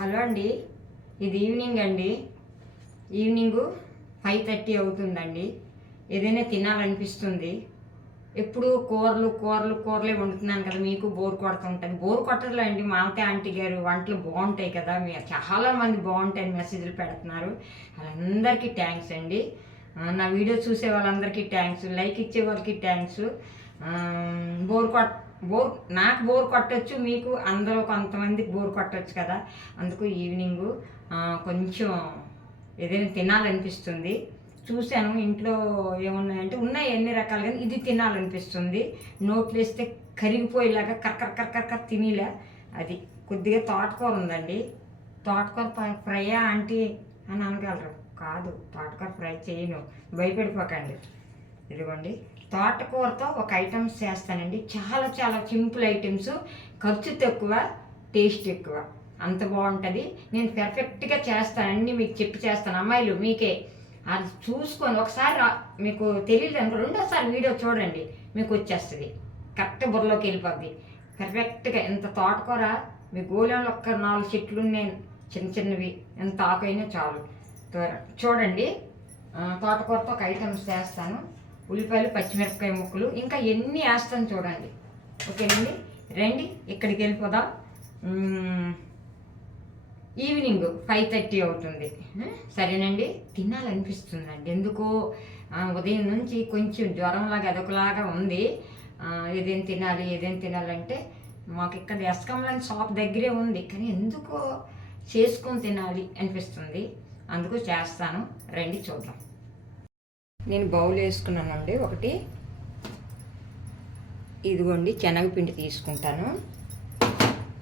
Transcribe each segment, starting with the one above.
Hello అండి. ఇది evening అండి. ఈవినింగ్ ఫైవ్ థర్టీ అవుతుందండి. ఏదైనా తినాలనిపిస్తుంది. ఎప్పుడు కూరలు కూరలు కూరలే వండుతున్నాను కదా మీకు బోర్ కొడుతుంటుంది. బోర్ కొట్టదులే అండి. మామతే ఆంటీ గారు వంటలు బాగుంటాయి కదా మీ చాలా మంది బాగుంటాయని మెసేజ్లు పెడుతున్నారు. వాళ్ళందరికీ థ్యాంక్స్ అండి. నా వీడియో చూసే వాళ్ళందరికీ థ్యాంక్స్ లైక్ ఇచ్చే వాళ్ళకి థ్యాంక్స్. బోర్ కొట్ బోర్ నాకు బోర్ కొట్టచ్చు మీకు అందరూ కొంతమందికి బోర్ కొట్టచ్చు కదా. అందుకు ఈవినింగ్ కొంచెం ఏదైనా తినాలనిపిస్తుంది. చూశాను ఇంట్లో ఏమున్నాయంటే ఉన్నాయి ఎన్ని రకాలు కానీ ఇది తినాలనిపిస్తుంది. నోట్లు వేస్తే కరిగిపోయేలాగా కర్కర్ కర్కర్ కర్ తినేలా. అది కొద్దిగా తోటకూర ఉందండి. తోటకూర ఫ్రై- ఫ్రైయా ఆంటీ అని అనగలరు. కాదు తోటకూర ఫ్రై చేయను. భయపడిపోకండి. ఇదిగోండి. తోటకూరతో ఒక ఐటమ్స్ చేస్తానండి. చాలా చాలా సింపుల్ ఐటమ్స్ ఖర్చు తక్కువ టేస్ట్ ఎక్కువ. అంత బాగుంటుంది. నేను పెర్ఫెక్ట్గా చేస్తాను అన్నీ మీకు చెప్పి చేస్తాను. అమ్మాయిలు మీకే. అది చూసుకొని ఒకసారి మీకు తెలియదు అనుకో రెండోసారి వీడియో చూడండి. మీకు వచ్చేస్తుంది. కరెక్ట్ బుర్రలోకి వెళ్ళిపోద్ది. పెర్ఫెక్ట్గా ఇంత తోటకూర మీ గోళంలో ఒక్క నాలుగు చెట్లు ఉన్నాయి చిన్న చిన్నవి. ఎంత ఆకైనా చాలు. త్వర- చూడండి. తోటకూరతో ఒక ఐటమ్స్ చేస్తాను. ఉల్లిపాయలు పచ్చిమిరపకాయ ముక్కలు ఇంకా ఎన్ని వేస్తాను చూడండి. ఓకేనండి? రండి ఇక్కడికి వెళ్ళిపోదాం. ఈవినింగ్ ఫైవ్ థర్టీ అవుతుంది. సరేనండి? తినాలనిపిస్తుందండి. ఎందుకో ఉదయం నుంచి కొంచెం జ్వరంలాగా అదొకలాగా ఉంది. ఏదేం తినాలి ఏదేం తినాలంటే మాకు ఇక్కడ ఎస్కంలని షాప్ దగ్గరే ఉంది. కానీ ఎందుకో చేసుకొని తినాలి అనిపిస్తుంది. అందుకు చేస్తాను. రండి చూద్దాం. నేను బౌల్ వేసుకున్నానండి. ఒకటి. ఇదిగోండి శనగపిండి తీసుకుంటాను.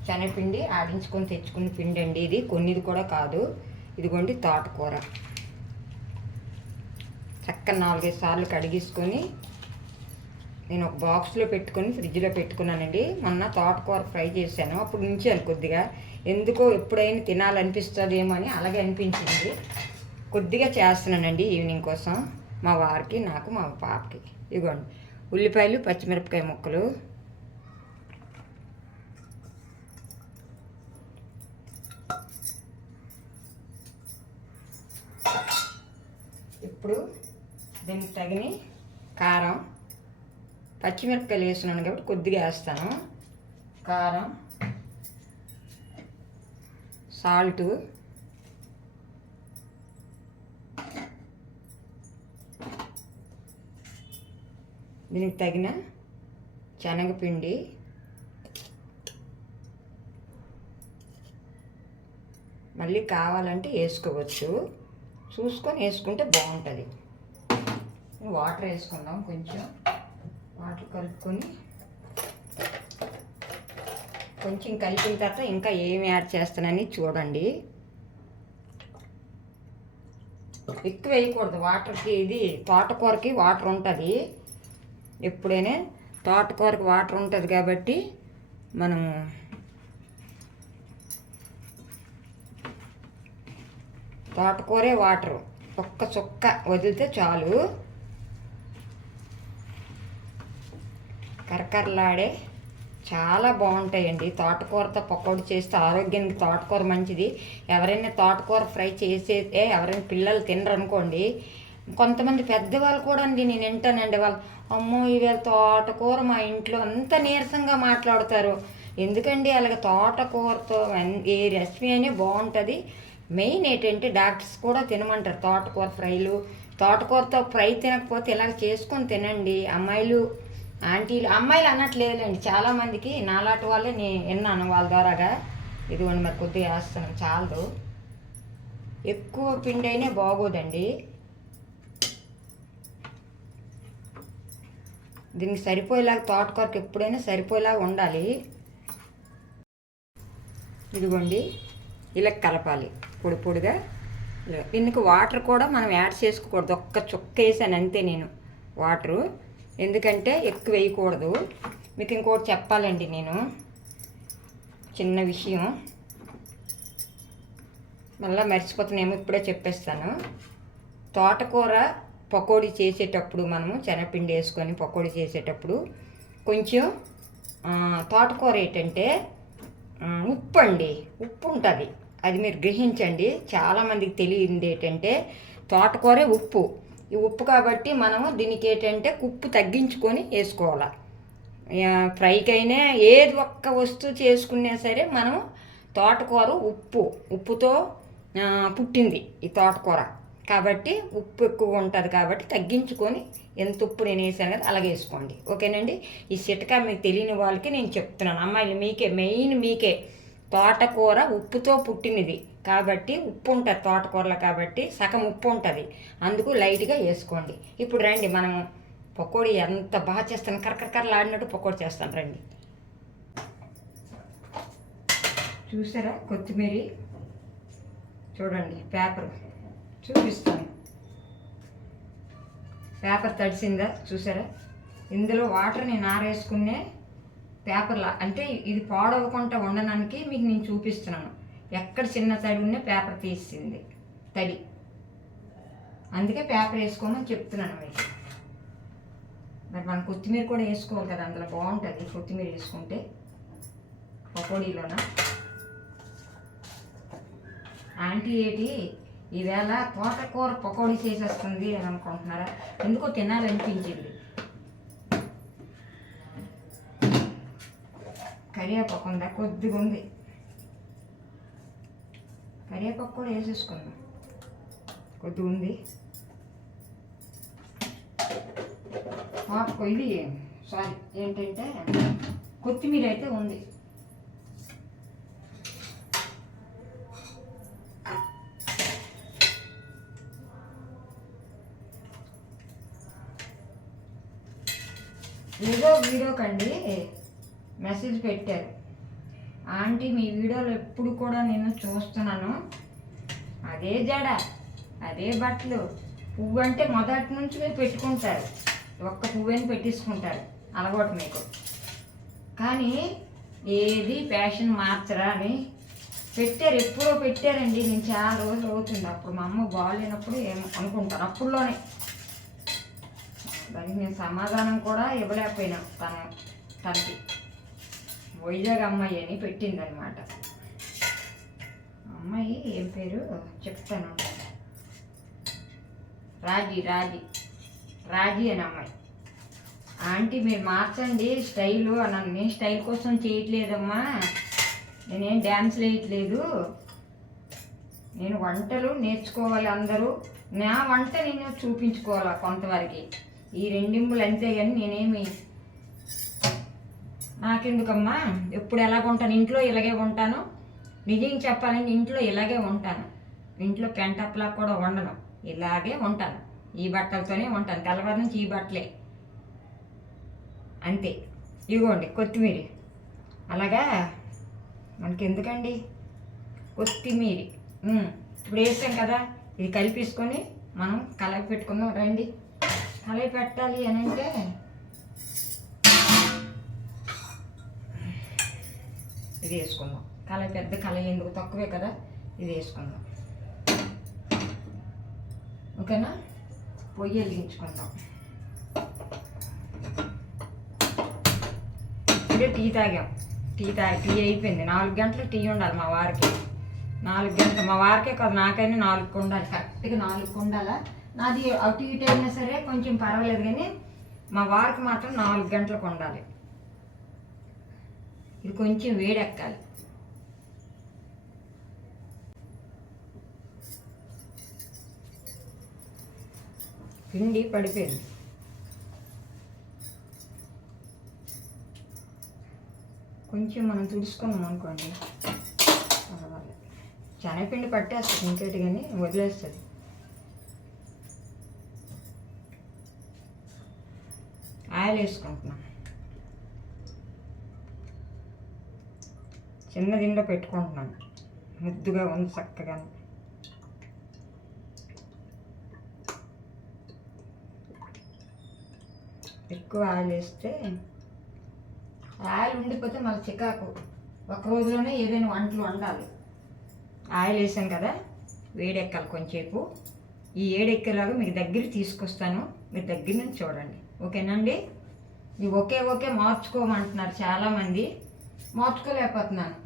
శనగపిండి ఆడించుకొని తెచ్చుకున్న పిండి అండి ఇది. కొన్నిది కూడా కాదు. ఇదిగోండి తోటకూర. చక్క నాలుగైదు సార్లు కడిగేసుకొని నేను ఒక బాక్స్లో పెట్టుకొని ఫ్రిడ్జ్లో పెట్టుకున్నానండి. మొన్న తోటకూర ఫ్రై చేశాను. అప్పుడు ఉంచాను కొద్దిగా. ఎందుకో ఎప్పుడైనా తినాలనిపిస్తుందేమో అని అలాగే అనిపించింది. కొద్దిగా చేస్తున్నానండి ఈవినింగ్ కోసం. మా వారికి నాకు మా పాపకి. ఇదిగోండి. ఉల్లిపాయలు పచ్చిమిరపకాయ ముక్కలు. ఇప్పుడు దీనికి తగిన కారం. పచ్చిమిరపకాయలు వేస్తున్నాను కాబట్టి కొద్దిగా వేస్తాను. కారం. సాల్టు. దీనికి తగిన శనగపిండి. మళ్ళీ కావాలంటే వేసుకోవచ్చు. చూసుకొని వేసుకుంటే బాగుంటుంది. వాటర్ వేసుకుందాం కొంచెం. వాటర్ కలుపుకొని కొంచెం కలిపిన తర్వాత ఇంకా ఏమి యాడ్ చేస్తానని చూడండి. ఎక్కువ వేయకూడదు. వాటర్కి ఇది తోటకూరకి వాటర్ ఉంటుంది. ఎప్పుడైనా తోటకూరకి వాటర్ ఉంటుంది కాబట్టి మనము తోటకూరే వాటర్. ఒక్క చుక్క వదిలితే చాలు. కరకరలాడే చాలా బాగుంటాయండి. తోటకూరతో పకోడీ చేస్తే ఆరోగ్యానికి తోటకూర మంచిది. ఎవరైనా తోటకూర ఫ్రై చేసే ఎవరైనా పిల్లలు తినరనుకోండి కొంతమంది పెద్దవాళ్ళు కూడా అండి నేను వింటానండి వాళ్ళు. అమ్మో ఇవాళ తోటకూర మా ఇంట్లో అంత నీరసంగా మాట్లాడతారు. ఎందుకండి అలాగే తోటకూరతో ఏ రెసిపీ అయినా బాగుంటుంది. మెయిన్ ఏంటంటే డాక్టర్స్ కూడా తినమంటారు తోటకూర ఫ్రైలు. తోటకూరతో ఫ్రై తినకపోతే ఇలాగ చేసుకొని తినండి. అమ్మాయిలు ఆంటీలు అమ్మాయిలు అనట్లేదులేండి. చాలామందికి నాలాంటి వాళ్ళే నేను విన్నాను వాళ్ళ ద్వారాగా. ఇదిగోండి మరి కొద్దిగా వేస్తాను చాలదు. ఎక్కువ పిండి అయినా బాగోదండి. దీనికి సరిపోయేలాగా తోటకూరకి ఎప్పుడైనా సరిపోయేలాగా ఉండాలి. ఇదిగోండి ఇలా కలపాలి పొడి పొడిగా. దీనికి వాటర్ కూడా మనం యాడ్ చేసుకోకూడదు. ఒక్క చుక్క వేసాను అంతే నేను వాటరు. ఎందుకంటే ఎక్కువ వేయకూడదు. మీకు ఇంకోటి చెప్పాలండి నేను. చిన్న విషయం. మళ్ళీ మర్చిపోతున్నామో ఇప్పుడే చెప్పేస్తాను. తోటకూర పకోడీ చేసేటప్పుడు మనము శనగపిండి వేసుకొని పకోడీ చేసేటప్పుడు కొంచెం తోటకూర ఏంటంటే ఉప్పు అండి. ఉప్పు ఉంటుంది. అది మీరు గ్రహించండి. చాలామందికి తెలియంది ఏంటంటే తోటకూరే ఉప్పు. ఈ ఉప్పు కాబట్టి మనము దీనికి ఏంటంటే ఉప్పు తగ్గించుకొని వేసుకోవాలి. ఫ్రైకైనా ఏది ఒక్క వస్తువు చేసుకున్నా సరే మనం తోటకూర ఉప్పు ఉప్పుతో పుట్టింది ఈ తోటకూర. కాబట్టి ఉప్పు ఎక్కువ ఉంటుంది కాబట్టి తగ్గించుకొని ఎంత ఉప్పు నేను వేసాను కదా అలాగే వేసుకోండి. ఓకేనండి? ఈ చిటకా మీకు తెలియని వాళ్ళకి నేను చెప్తున్నాను. అమ్మాయిలు మీకే మెయిన్ మీకే. తోటకూర ఉప్పుతో పుట్టినది కాబట్టి ఉప్పు ఉంటుంది తోటకూరలో కాబట్టి సగం ఉప్పు ఉంటుంది. అందుకు లైట్గా వేసుకోండి. ఇప్పుడు రండి మనం పకోడీ ఎంత బాగా చేస్తాను. కరకరకరలాడినట్టు పకోడీ చేస్తాను. రండి. చూసారా? కొత్తిమీర. చూడండి పేపర్. చూపిస్తాను. పేపర్ తడిసిందా? చూసారా? ఇందులో వాటర్ నేను ఆరేసుకునే పేపర్లా? అంటే ఇది పాడవకుండా ఉండడానికి మీకు నేను చూపిస్తున్నాను. ఎక్కడ చిన్న తడి ఉన్న పేపర్ తీసింది. తడి. అందుకే పేపర్ వేసుకోమని చెప్తున్నాను మీకు. మరి మనం కొత్తిమీర కూడా వేసుకోవాలి కదా అందులో బాగుంటుంది కొత్తిమీర వేసుకుంటే. పకోడీలోన? ఆంటీ ఏటి? ఈవేళ తోటకూర పకోడీ చేసేస్తుంది అని అనుకుంటున్నారా? ఎందుకో తినాలనిపించింది. కరివేపాకు ఉందా? కొద్దిగా ఉంది. కరివేపాకు కూడా వేసేసుకుందాం. కొద్దిగా ఉంది. పాపకు ఇది సారీ ఏంటంటే కొత్తిమీర అయితే ఉంది. ఏదో వీడియోకండి మెసేజ్ పెట్టారు. ఆంటీ మీ వీడియోలు ఎప్పుడు కూడా నేను చూస్తున్నాను. అదే జడ అదే బట్టలు. పువ్వు అంటే మొదటి నుంచి మీరు పెట్టుకుంటారు. ఒక్క పువ్వేని పెట్టించుకుంటారు అలవాటు మీకు. కానీ ఏది ఫ్యాషన్ మార్చరా అని పెట్టారు. ఎప్పుడో పెట్టారండి. నేను చాలా రోజులు అవుతుంది. అప్పుడు మా అమ్మ బాగాలేనప్పుడు ఏం అనుకుంటాను. అప్పుడులోనే. దానికి నేను సమాధానం కూడా ఇవ్వలేకపోయినా తన తనకి. వైజాగ్ అమ్మాయి అని పెట్టిందనమాట. అమ్మాయి ఏం పేరు? చెప్తాను. రాజీ రాజీ. రాజీ అని అమ్మాయి. ఆంటీ మీరు మార్చండి స్టైలు అన్నాను. నేను స్టైల్ కోసం చేయట్లేదమ్మా. నేనేం డ్యాన్స్ వేయట్లేదు. నేను వంటలు నేర్చుకోవాలి అందరూ. నా వంట నేను చూపించుకోవాలి కొంతవరకు? ఈ రెండింపులు అంతే కానీ నేనేమి నాకెందుకమ్మా? ఎప్పుడు ఎలాగ ఉంటాను ఇంట్లో ఇలాగే ఉంటాను నిజం చెప్పాలంటే ఇంట్లో ఇలాగే ఉంటాను. ఇంట్లో పెంటప్లా కూడా ఉండను ఇలాగే ఉంటాను. ఈ బట్టలతోనే ఉంటాను. తెల్లవారి నుంచి ఈ బట్టలే. అంతే. ఇదిగోండి కొత్తిమీర. అలాగా? మనకి ఎందుకండి కొత్తిమీర ఇప్పుడు వేసాం కదా. ఇది కలిపేసుకొని మనం కలయి పెట్టుకుందాం. రండి. కలయి పెట్టాలి అని అంటే ఇది వేసుకుందాం. కళ పెద్ద కళ ఎందుకు? తక్కువే కదా. ఇది వేసుకుందాం. ఓకేనా? పొయ్యి వెలిగించుకుందాం. ఇప్పుడే టీ తాగాం. టీ తా టీ అయిపోయింది. నాలుగు గంటలు టీ ఉండాలి మా వారికి. నాలుగు గంటలు. మా వారికే కాదు నాకైనా నాలుగు ఉండాలి కరెక్ట్గా నాలుగు ఉండాలా నాది అటు ఇటు అయినా సరే కొంచెం పర్వాలేదు కానీ మా వారికి మాత్రం నాలుగు గంటలకు ఉండాలి. ఇది కొంచెం వేడెక్కాలి. పిండి పడిపోయింది. కొంచెం మనం తుడుచుకున్నాం అనుకోండి పర్వాలేదు. శనగపిండి పట్టేస్తుంది ఇంకేటి కానీ వదిలేస్తుంది. ఆయిల్ వేసుకుంటున్నాం. చిన్న దిండో పెట్టుకుంటున్నాను ముద్దుగా ఉంది చక్కగా. ఎక్కువ ఆయిల్ వేస్తే ఆయిల్ ఉండిపోతే మళ్ళీ చికాకు. ఒక రోజులోనే ఏదైనా వంటలు వండాలి. ఆయిల్ వేసాం కదా వేడెక్కాలి కొంచెంసేపు. ఈ ఏడెక్కేలాగా మీకు దగ్గర తీసుకొస్తాను. మీరు దగ్గర నుంచి చూడండి. ఓకేనండి ఇవి ఒకే ఒకే మార్చుకోమంటున్నారు చాలామంది. మార్చుకోలేకపోతున్నాను.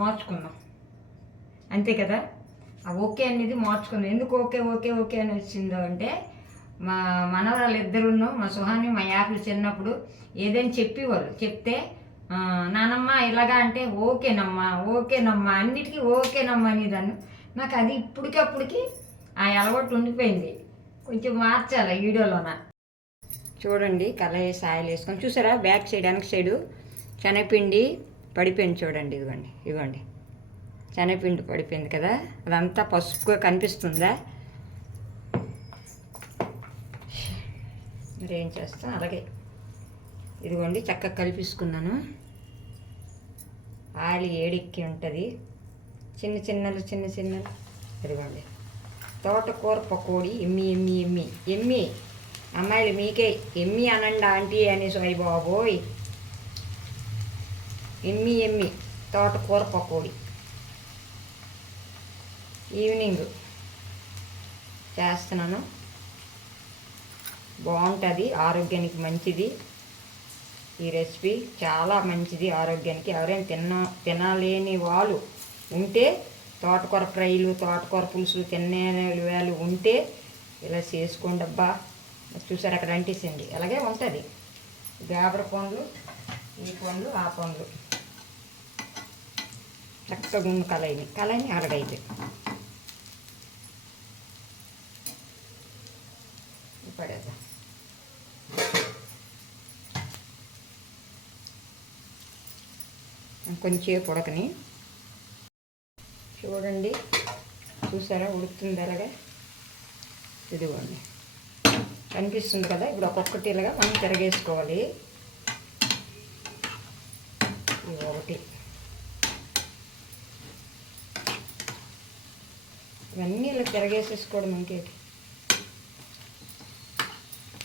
మార్చుకున్నాం. అంతే కదా? ఆ ఓకే అనేది మార్చుకున్నాం. ఎందుకు ఓకే ఓకే ఓకే అని వచ్చిందో అంటే మా మనవరాలు ఇద్దరును మా సుహాని మా యాప్లు చిన్నప్పుడు ఏదైనా చెప్పేవాళ్ళు. చెప్తే నానమ్మ ఇలాగా అంటే ఓకేనమ్మా ఓకేనమ్మా అన్నిటికీ ఓకేనమ్మా అనేదాన్ని. నాకు అది ఇప్పటికప్పటికి ఆ అలవాటు ఉండిపోయింది. కొంచెం మార్చాలి వీడియోలోన. చూడండి కలర్ ఆయిల్ వేసుకొని చూసారా? బ్యాక్ సైడ్ వెనక సైడు శనగపిండి పడిపోయింది చూడండి ఇదిగోండి ఇదిగోండి. శనగపిండి పడిపోయింది కదా? అదంతా పసుపుగా కనిపిస్తుందా? మరి ఏం చేస్తాం? అలాగే. ఇదిగోండి చక్కగా కలిపిసుకున్నాను. ఆయిల్ ఏడెక్కి ఉంటుంది. చిన్న చిన్నలు చిన్న చిన్నలు. ఇదిగోండి. తోటకూర పకోడీ ఎమ్మి ఎమ్మి ఎమ్మి ఎమ్మి. అమ్మాయిలు మీకే ఎమ్మి అనండి ఆంటీ అని సాయి బాబోయ్ ఎమ్మి ఎమ్మి తోటకూర పకోడి. ఈవినింగ్ చేస్తున్నాను. బాగుంటుంది ఆరోగ్యానికి మంచిది. ఈ రెసిపీ చాలా మంచిది ఆరోగ్యానికి. ఎవరైనా తిన్న తినలేని వాళ్ళు ఉంటే తోటకూర ఫ్రైలు తోటకూర పులుసులు తినే వాళ్ళు ఉంటే ఇలా చేసుకోండి అబ్బా చూసారు అక్కడ అంటేసింది అలాగే ఉంటుంది. గాబర పండ్లు ఈ పండ్లు ఆ పండ్లు. చక్కగా ఉన్న కలయిని కలయిని అరగైతే పడేద్దాం. కొంచెం ఉడకని. చూడండి. చూసారా? ఉడుకుతుంది అలాగే? ఇదిగోండి. కనిపిస్తుంది కదా? ఇప్పుడు ఒక్కొక్కటి ఇలాగా మనం తిరగేసుకోవాలి. ఒకటి. ఇవన్నీ ఇలా తిరగేసేసుకోవడం ఇంకేటి?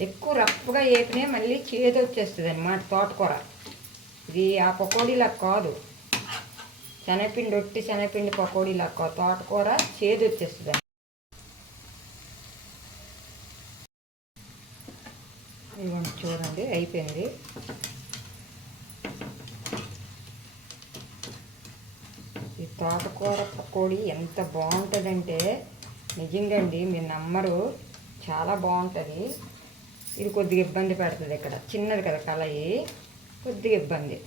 ఎక్కువ రఫ్గా వేపినే మళ్ళీ చేదు వచ్చేస్తుంది అన్నమాట తోటకూర. ఇది ఆ పకోడీలా కాదు. శనగపిండి ఒట్టి శనగపిండి పకోడీలా కాదు. తోటకూర చేదు వచ్చేస్తుంది ఇదిగోండి చూడండి అయిపోయింది. ఈ తోటకూర పకోడి ఎంత బాగుంటుందంటే నిజంగా అండి మీ నమ్మరు చాలా బాగుంటుంది. ఇది కొద్దిగా ఇబ్బంది పెడుతుంది ఇక్కడ. చిన్నది కదా కలయి కొద్దిగా ఇబ్బంది.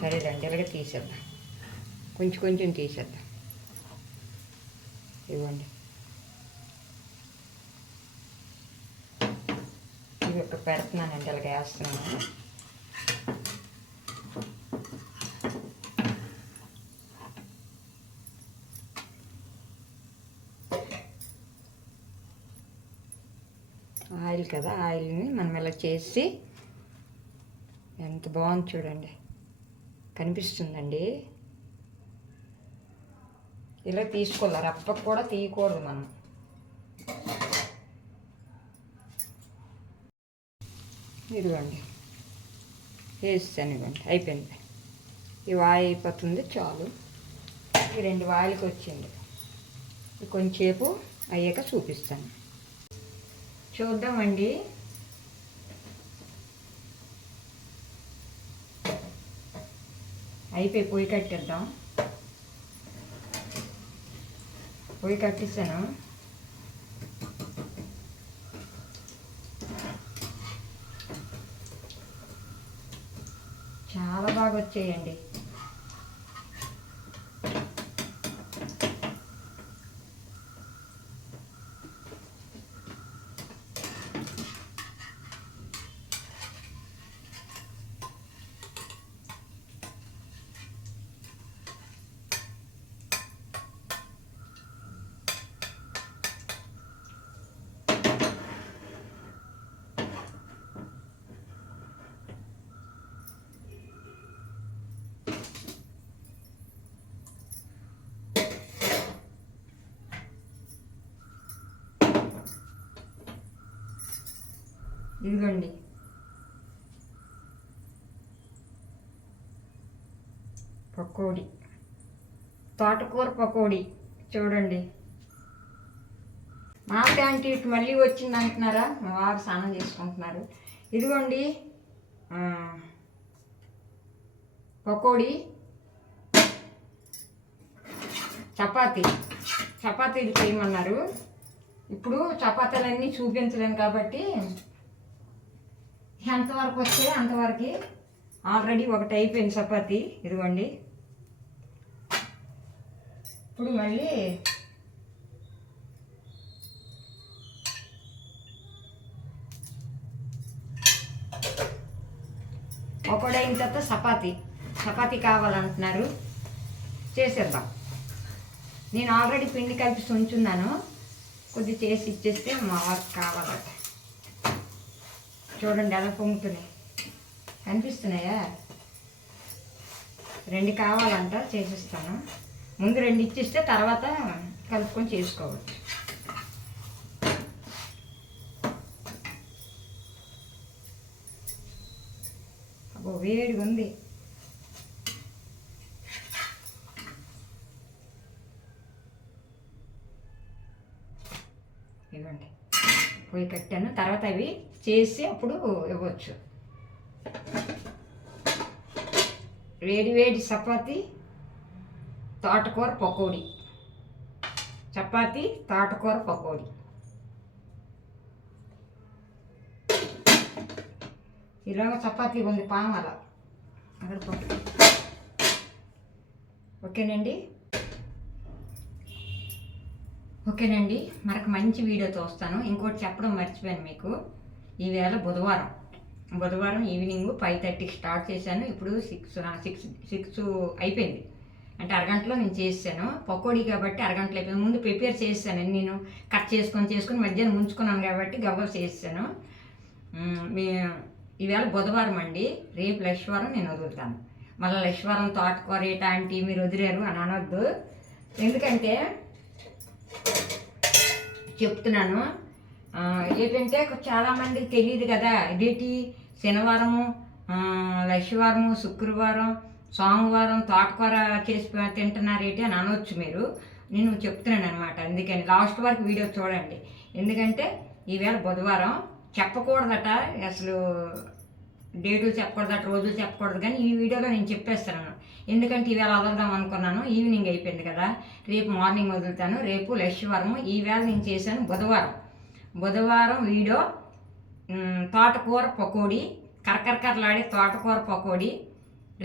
సరే రండి ఇలాగే తీసేద్దాం. కొంచెం కొంచెం తీసేద్దాం. ఇవ్వండి. ఇవి పెడుతున్నానండి ఇలాగ వేస్తున్నాను. ఆయిల్ కదా ఆయిల్ని మనం ఇలా చేసి ఎంత బాగుంది చూడండి. కనిపిస్తుందండి. ఇలా తీసుకోవాలి రప్పకు కూడా తీయకూడదు మనం. ఇదిగోండి. వేస్తాను ఇవ్వండి అయిపోయింది. ఈ వాయి అయిపోతుంది చాలు. ఈ రెండు వాయిలకి వచ్చింది. కొంచెంసేపు అయ్యాక చూపిస్తాను. చూద్దామండి. అయిపోయి పొయ్యి కట్టేద్దాం. పొయ్యి కట్టిస్తాను చాలా బాగా వచ్చేయండి ఇదిగోండి. పకోడీ. తోటకూర పకోడీ. చూడండి. మామిడి ఆంటీ ఇటు మళ్ళీ వచ్చింది అంటున్నారా? మా వారు స్నానం చేసుకుంటున్నారు. ఇదిగోండి. పకోడీ. చపాతీ. చపాతీలు చేయమన్నారు. ఇప్పుడు చపాతీలన్నీ చూపించలేను కాబట్టి ఎంతవరకు వస్తే అంతవరకు ఆల్రెడీ ఒకటి అయిపోయింది చపాతి. ఇదిగోండి. ఇప్పుడు మళ్ళీ ఒకడైన తర్వాత చపాతి. చపాతి కావాలంటున్నారు. చేసేద్దాం. నేను ఆల్రెడీ పిండి కలిపి ఉంచున్నాను కొద్ది చేసి ఇచ్చేస్తే మా వారికి కావాలట. చూడండి ఎలా పొంగుతున్నాయి. కనిపిస్తున్నాయా? రెండు కావాలంట చేసిస్తాను. ముందు రెండు ఇచ్చిస్తే తర్వాత కలుపుకొని చేసుకోవచ్చు. అబ్బో వేడిగా ఉంది ఇవ్వండి పోయి కట్టాను తర్వాత అవి చేసి అప్పుడు ఇవ్వచ్చు. వేడి వేడి చపాతి తోటకూర పకోడీ. చపాతి తోటకూర పకోడీ. ఈలోగా చపాతీ ఉంది పామాల అక్కడ ఓకేనండి? ఓకేనండి మరొక మంచి వీడియోతో వస్తాను ఇంకోటి చెప్పడం మర్చిపోయాను మీకు. ఈవేళ బుధవారం. బుధవారం ఈవినింగ్ ఫైవ్ థర్టీకి స్టార్ట్ చేశాను. ఇప్పుడు సిక్స్ సిక్స్ సిక్స్ అయిపోయింది. అంటే అరగంటలో నేను చేసాను పకోడీ కాబట్టి అరగంటలో అయిపోయింది. ముందు ప్రిపేర్ చేశాను నేను. కట్ చేసుకొని చేసుకొని మధ్యాహ్నం ఉంచుకున్నాను కాబట్టి గవ్వ చేసాను మీ ఈవేళ బుధవారం అండి. రేపు లక్ష్వారం నేను వదులుతాను. మళ్ళీ లక్ష్వారం తోటకూర ఏటాంటి మీరు వదిలేరు అని అనొద్దు. ఎందుకంటే చెప్తున్నాను. ఏంటంటే చాలామందికి తెలియదు కదా ఇదేంటి? శనివారము లక్షవారము శుక్రవారం సోమవారం తోటకూర చేసి ప- తింటున్నారేంటి అని అనవచ్చు మీరు. నేను చెప్తున్నాను అనమాట అందుకని లాస్ట్ వరకు వీడియో చూడండి. ఎందుకంటే ఈవేళ బుధవారం చెప్పకూడదట. అసలు డేట్లు చెప్పకూడదట రోజులు చెప్పకూడదు. కానీ ఈ వీడియోలో నేను చెప్పేస్తాను ఎందుకంటే ఈవేళ వదులుదాం అనుకున్నాను ఈవినింగ్ అయిపోయింది కదా. రేపు మార్నింగ్ వదులుతాను రేపు లక్ష్యవారము ఈవేళ నేను చేశాను బుధవారం. బుధవారం వీడియో తోటకూర పకోడీ కరకరకరలాడే తోటకూర పకోడీ.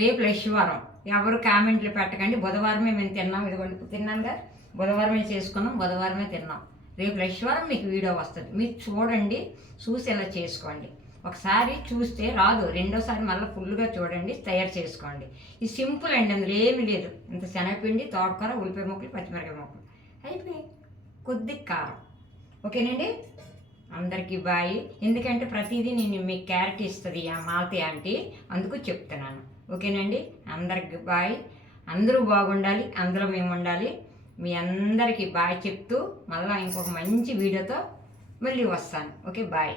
రేపు లక్ష్యవారం ఎవరు కామెంట్లు పెట్టకండి. బుధవారమే మేము తిన్నాం. ఇదిగోండి తిన్నానుగా బుధవారమే చేసుకున్నాం బుధవారమే తిన్నాం. రేపు లక్ష్యవారం మీకు వీడియో వస్తుంది. మీరు చూడండి చూసి ఇలా చేసుకోండి. ఒకసారి చూస్తే రాదు. రెండోసారి మళ్ళీ ఫుల్గా చూడండి తయారు చేసుకోండి. ఇది సింపుల్ అండి అందులో ఏమీ లేదు. ఇంత శనగపిండి తోటకూర ఉల్లిపాయ ముక్కలు పచ్చిమిరకాయ ముక్కలు. అయిపోయి కొద్ది కారం. ఓకేనండి? అందరికీ బాయ్. ఎందుకంటే ప్రతిదీ నేను మీకు క్యారెట్ ఇస్తుంది ఆ మాలతి ఆంటీ. అందుకు చెప్తున్నాను. ఓకేనండి? అందరికి బాయ్. అందరూ బాగుండాలి అందరూ మేము ఉండాలి. మీ అందరికీ బాయ్ చెప్తూ మళ్ళీ ఇంకొక మంచి వీడియోతో మళ్ళీ వస్తాను. Okay bye.